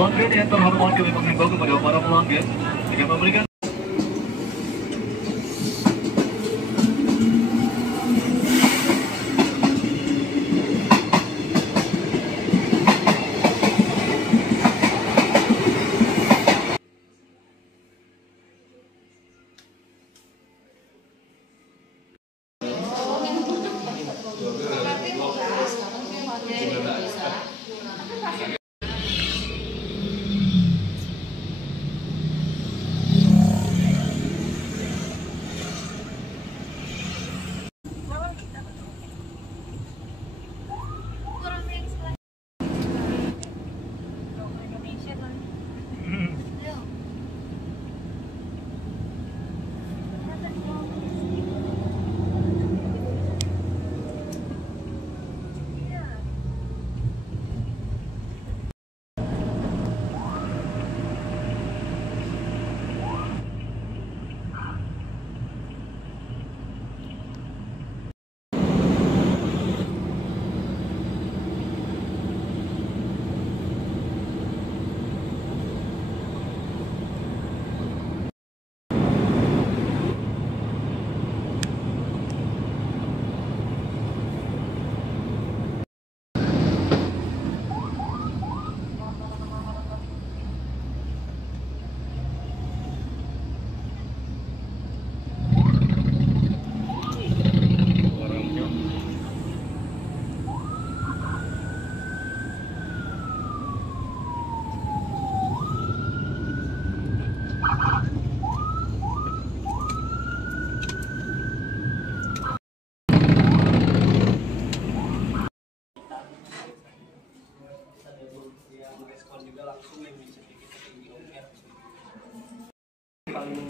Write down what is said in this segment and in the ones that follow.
Pelanggan yang terhormat, kami menghimbau kepada para pelanggan dengan memberikan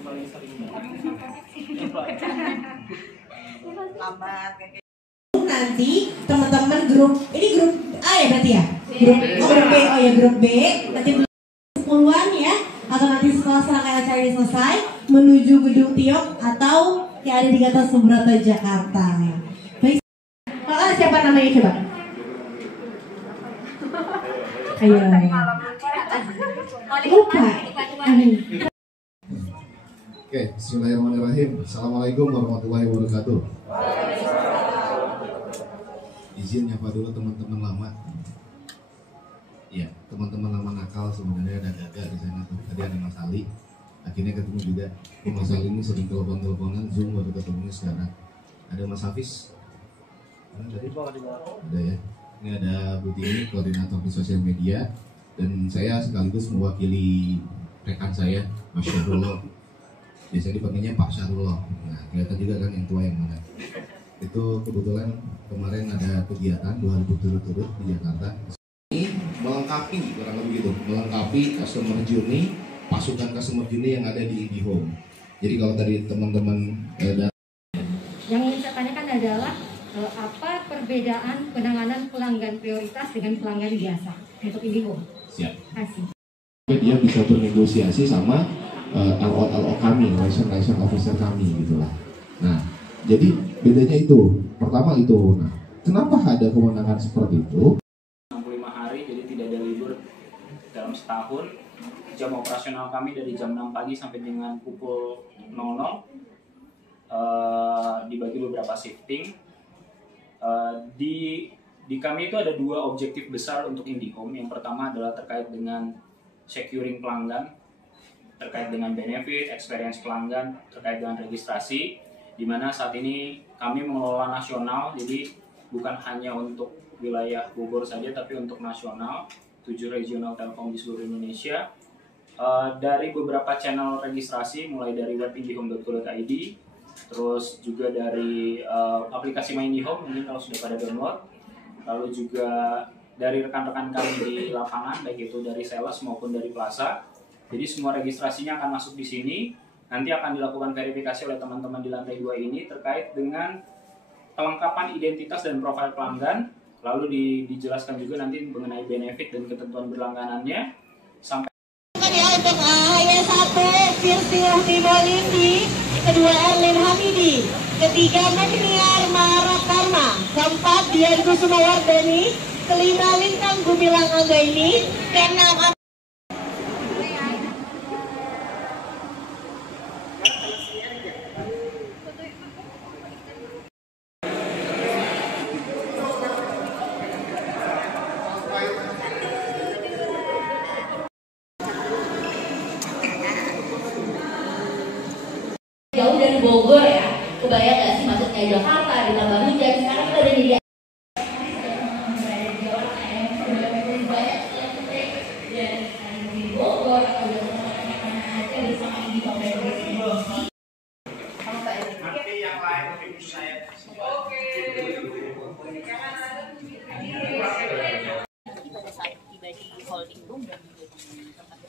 paling sering lambat kayak nanti teman-teman grup ini grup A ya berarti ya grup B grup B nanti 10-an ya atau nanti setelah serangkaian acara ini selesai menuju gedung Tiok atau yang ada di Gatot Subroto Jakarta. Baik, siapa namanya coba? Ayo. Lupa. Oke, bismillahirrahmanirrahim. Assalamualaikum warahmatullahi wabarakatuh. Izin nyapa dulu teman-teman lama. Ya, teman-teman lama nakal sebenarnya ada gagal di sana tuh. Tadi ada Mas Ali, akhirnya ketemu juga. Mas Ali ini sering telepon-teleponan, Zoom baru ketemunya sekarang. Ada Mas Hafiz. Ada ya. Ini ada Bu Tini, koordinator di sosial media, dan saya sekaligus mewakili rekan saya, Mas Syarullah. Biasanya dipanggilnya Pak Syarullah. Nah, kelihatan juga kan yang tua yang mana. Itu kebetulan kemarin ada kegiatan 2 hari berturut-turut di Jakarta. Ini melengkapi, kurang lebih gitu, melengkapi customer journey, pasukan customer journey yang ada di IndiHome. Jadi kalau tadi teman-teman yang ingin saya tanyakan adalah apa perbedaan penanganan pelanggan prioritas dengan pelanggan biasa untuk IndiHome? Siap. Kasih. Dia bisa bernegosiasi sama LO kami, liaison officer kami gitulah. Nah, jadi bedanya itu. Pertama itu. Nah, kenapa ada kewenangan seperti itu? 65 hari, jadi tidak ada libur dalam setahun. Jam operasional kami dari jam 6 pagi sampai dengan pukul 00. Dibagi beberapa shifting. Di kami itu ada 2 objektif besar untuk IndiHome. Yang pertama adalah terkait dengan securing pelanggan, terkait dengan benefit, experience pelanggan, terkait dengan registrasi, di mana saat ini kami mengelola nasional, jadi bukan hanya untuk wilayah Bogor saja, tapi untuk nasional, 7 regional telkom di seluruh Indonesia. Dari beberapa channel registrasi, mulai dari web indihome.co.id, terus juga dari aplikasi My IndiHome, mungkin kalau sudah pada download, lalu juga dari rekan-rekan kami di lapangan, baik itu dari sales maupun dari plaza. Jadi semua registrasinya akan masuk di sini. Nanti akan dilakukan verifikasi oleh teman-teman di lantai 2 ini terkait dengan kelengkapan identitas dan profil pelanggan. Lalu dijelaskan juga nanti mengenai benefit dan ketentuan berlangganannya. Sampai ya untuk AHY1 Firsi Wahdi, kedua Erlin Hamidi, ketiga Magniar Maharap Karma, keempat Dian Kusumawardani, kelima Lintang Gumilang Anggaini, keenam Bogor ya. Kebayang nggak sih maksudnya Jakarta ditambah hujan, sekarang kita ada di Bogor atau pada saat tiba di holding room dan juga di tempat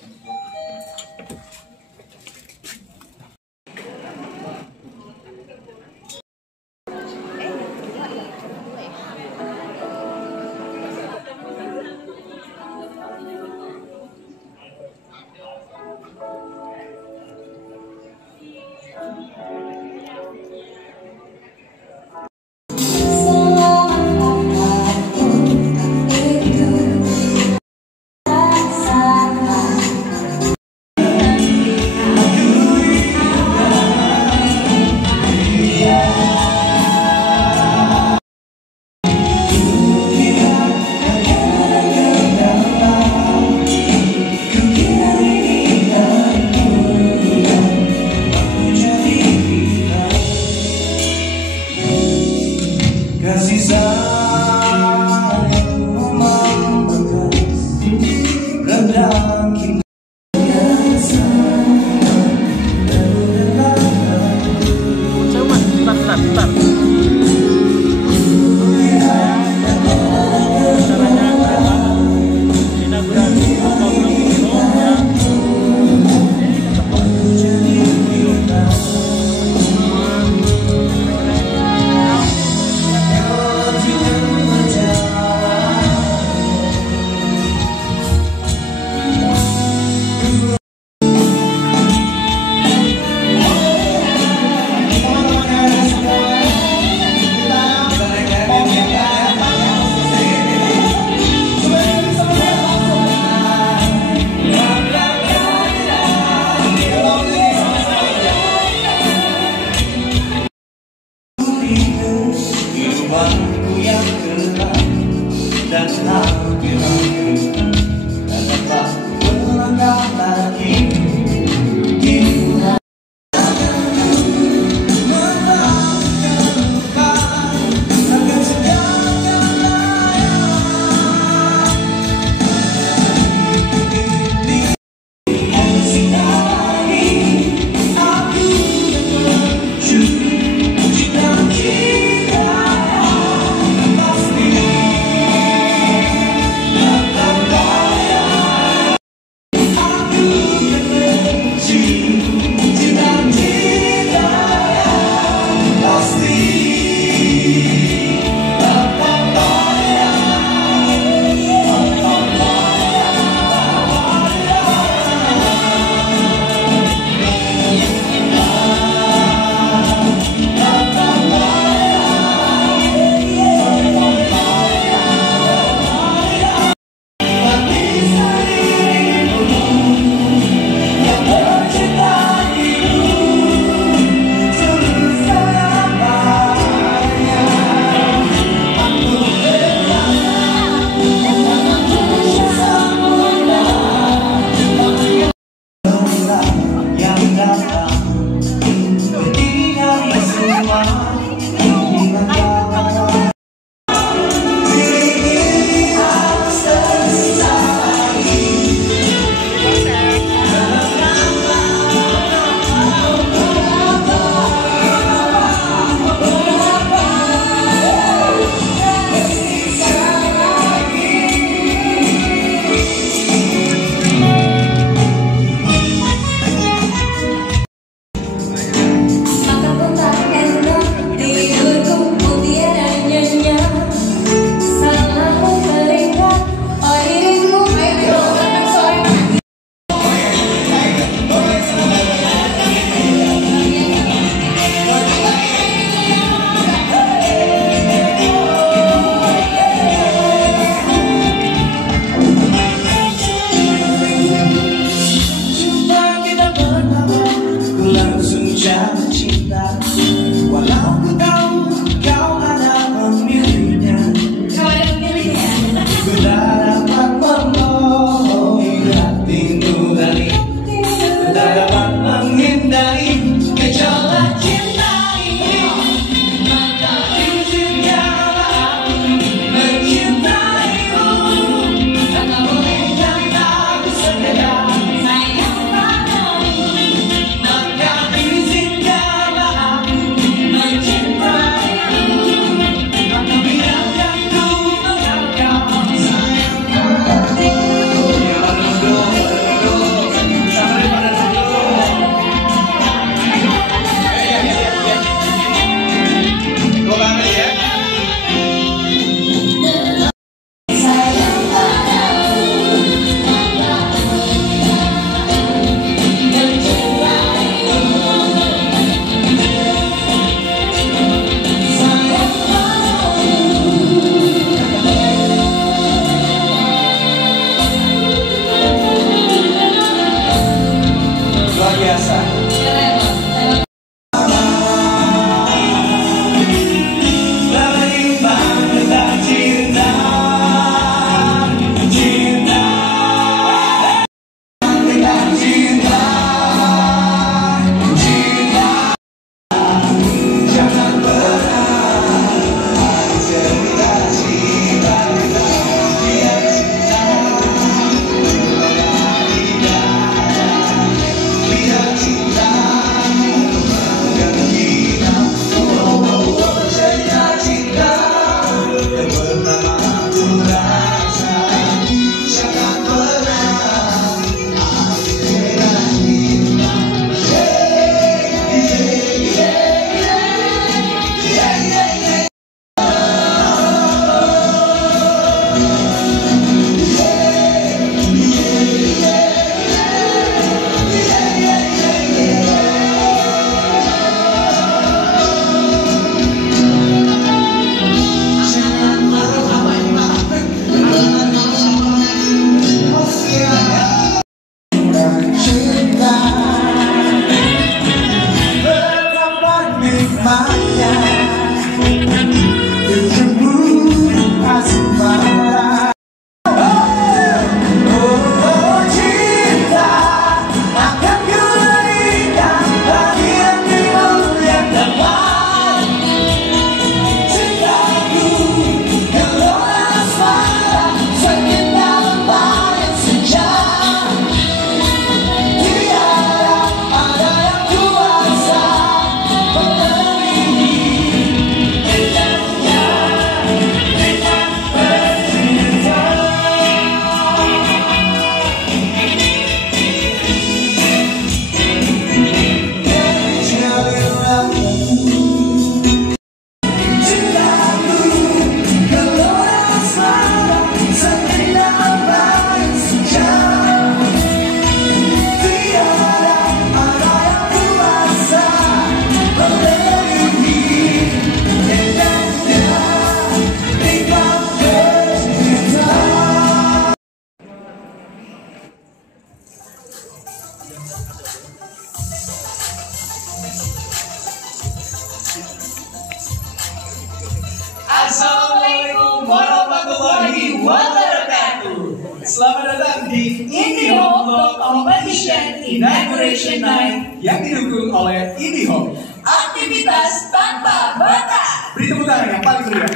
wabarakatuh. Selamat datang di IndiHome Blog Competition Inauguration Night yang didukung oleh IndiHome. Aktivitas tanpa batas. Beri tepuk tangan yang paling meriah.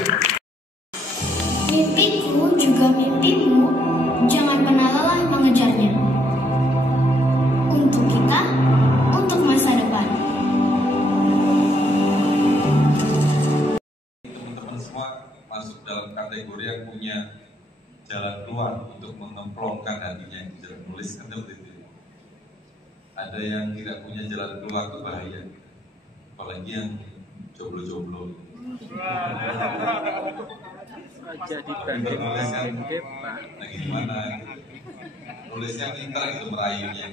Mimpiku juga mimpimu, jangan pernah lelah mengejarnya. Untuk kita, untuk masa depan. Teman-teman semua masuk dalam kategori yang punya jalan keluar untuk mengemplongkan hatinya di jalan nulis, kan seperti itu. Ada yang tidak punya jalan keluar itu bahaya, apalagi yang jomblo-jomblo. Jadi nulisnya, nah gimana? Nulisnya pintar gitu merayunya.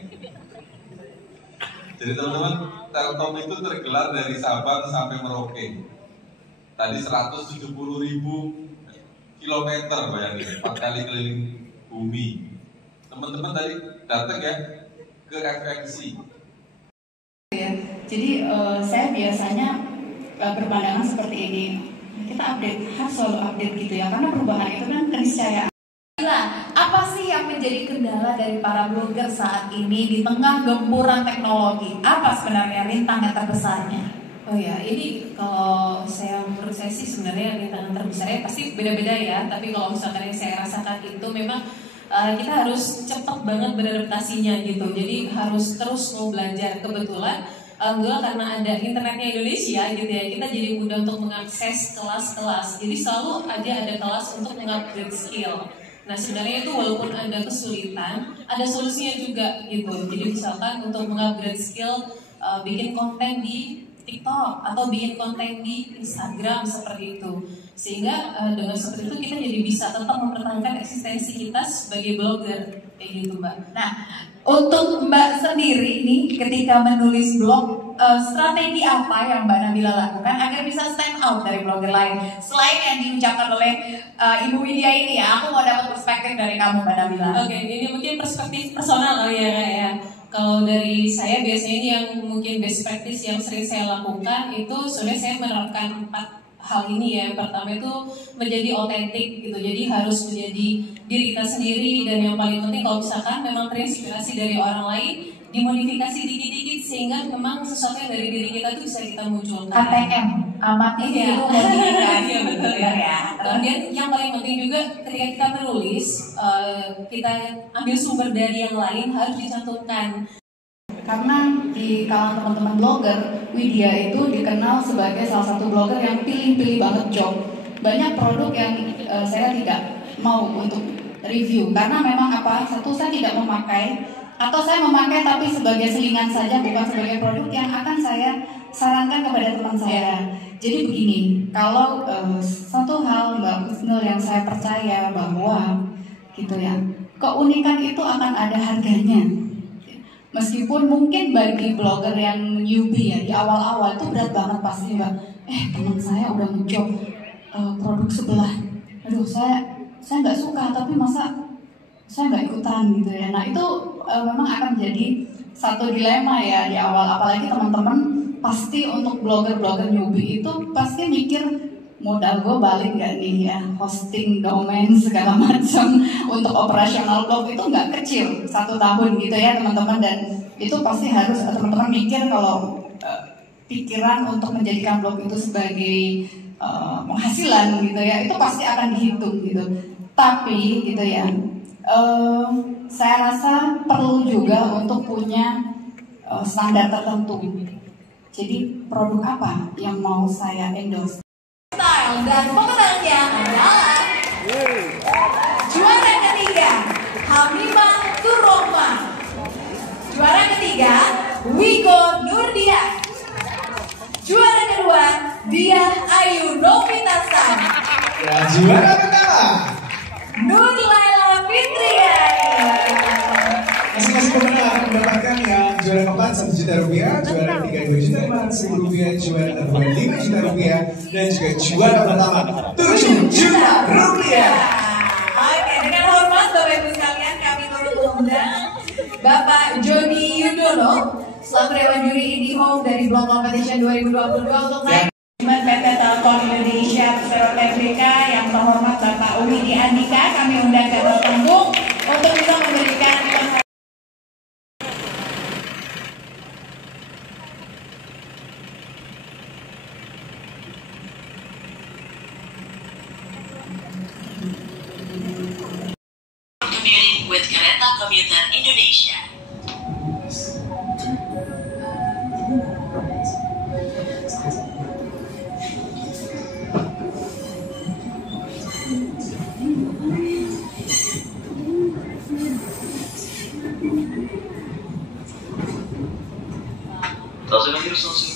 Jadi teman-teman, Telkom itu tergelar dari Sabang sampai Merauke. Tadi 170.000 kilometer, bayangin, 4 kali keliling bumi. Teman-teman tadi datang ya ke FMC. Ya, jadi saya biasanya berpandangan seperti ini. Kita update, harus selalu update gitu ya, karena perubahan itu kan keniscayaan. Apa sih yang menjadi kendala dari para blogger saat ini di tengah gempuran teknologi? Apa sebenarnya rintangan terbesarnya? Oh ya, ini kalau menurut saya sih sebenarnya rintangan terbesarnya pasti beda-beda ya. Tapi kalau misalkan yang saya rasakan itu memang kita harus cepat banget beradaptasinya gitu. Jadi harus terus mau belajar. Kebetulan alhamdulillah karena ada internetnya Indonesia gitu ya, kita jadi mudah untuk mengakses kelas-kelas. Jadi selalu ada kelas untuk mengupgrade skill. Nah sebenarnya itu walaupun ada kesulitan, ada solusinya juga gitu. Jadi misalkan untuk mengupgrade skill, bikin konten di TikTok atau bikin konten di Instagram seperti itu. Sehingga dengan seperti itu kita jadi bisa tetap mempertahankan eksistensi kita sebagai blogger kayak gitu Mbak. Nah, untuk Mbak sendiri nih ketika menulis blog, strategi apa yang Mbak Nabila lakukan agar bisa stand out dari blogger lain? Selain yang diucapkan oleh Ibu Widya ini ya, aku mau dapat perspektif dari kamu Mbak Nabila. Oke, ini mungkin perspektif personal kali ya. Kalau dari saya biasanya ini yang mungkin best practice yang sering saya lakukan itu sebenarnya saya menerapkan 4 hal ini ya. Yang pertama itu menjadi otentik gitu, jadi harus menjadi diri kita sendiri, dan yang paling penting kalau misalkan memang terinspirasi dari orang lain, dimodifikasi dikit-dikit sehingga memang sesuatu yang dari diri kita itu bisa kita munculkan. ATM, amati dulu modifikasi. Iya betul ya. Kemudian yang paling penting juga ketika kita menulis, kita ambil sumber dari yang lain harus dicantumkan. Karena di kalangan teman-teman blogger, Widya itu dikenal sebagai salah satu blogger yang pilih-pilih banget job. Banyak produk yang saya tidak mau untuk review karena memang satu saya tidak memakai, atau saya memakai tapi sebagai selingan saja, bukan sebagai produk yang akan saya sarankan kepada teman saya. Jadi begini, kalau satu hal Mbak Husnul yang saya percaya bahwa gitu ya, keunikan itu akan ada harganya. Meskipun mungkin bagi blogger yang newbie ya, di awal-awal itu berat banget pasti Mbak. Teman saya udah ngejob produk sebelah, aduh saya nggak suka, tapi masa saya nggak ikutan gitu ya. Nah itu memang akan jadi satu dilema ya di awal, apalagi teman-teman pasti untuk blogger-blogger newbie itu pasti mikir modal gue balik nggak nih ya, hosting domain segala macam untuk operasional blog itu nggak kecil, 1 tahun gitu ya teman-teman, dan itu pasti harus teman-teman mikir kalau pikiran untuk menjadikan blog itu sebagai penghasilan gitu ya, itu pasti akan dihitung gitu. Tapi gitu ya, saya rasa perlu juga untuk punya standar tertentu. Jadi produk apa yang mau saya endorse? Style dan pemenangnya adalah juara ketiga Hamimah Turrohma, juara ketiga Wiko Nurdia, juara kedua Diah Ayu Novitasa, Dan juara pertama Nur Laila Fitria. Masing-masing pemenang mendapatkan yang juara keempat 1 juta rupiah, juara ketiga 2 juta 500.000 rupiah, juara kedua 5 juta rupiah, dan juga juara pertama 7 juta rupiah. Oke, dengan hormat Bapak Ibu sekalian, kami turut mengundang Bapak Joni Yudono selaku Dewan Juri IndiHome dari Blog Competition 2022 untuk naik. Terima Presiden PT Telkom Indonesia Persero TBK yang terhormat Bapak Widi Andika, kami undang ke atas panggung untuk bisa memberikan commuting with Kereta Komuter Indonesia. Does it make sense?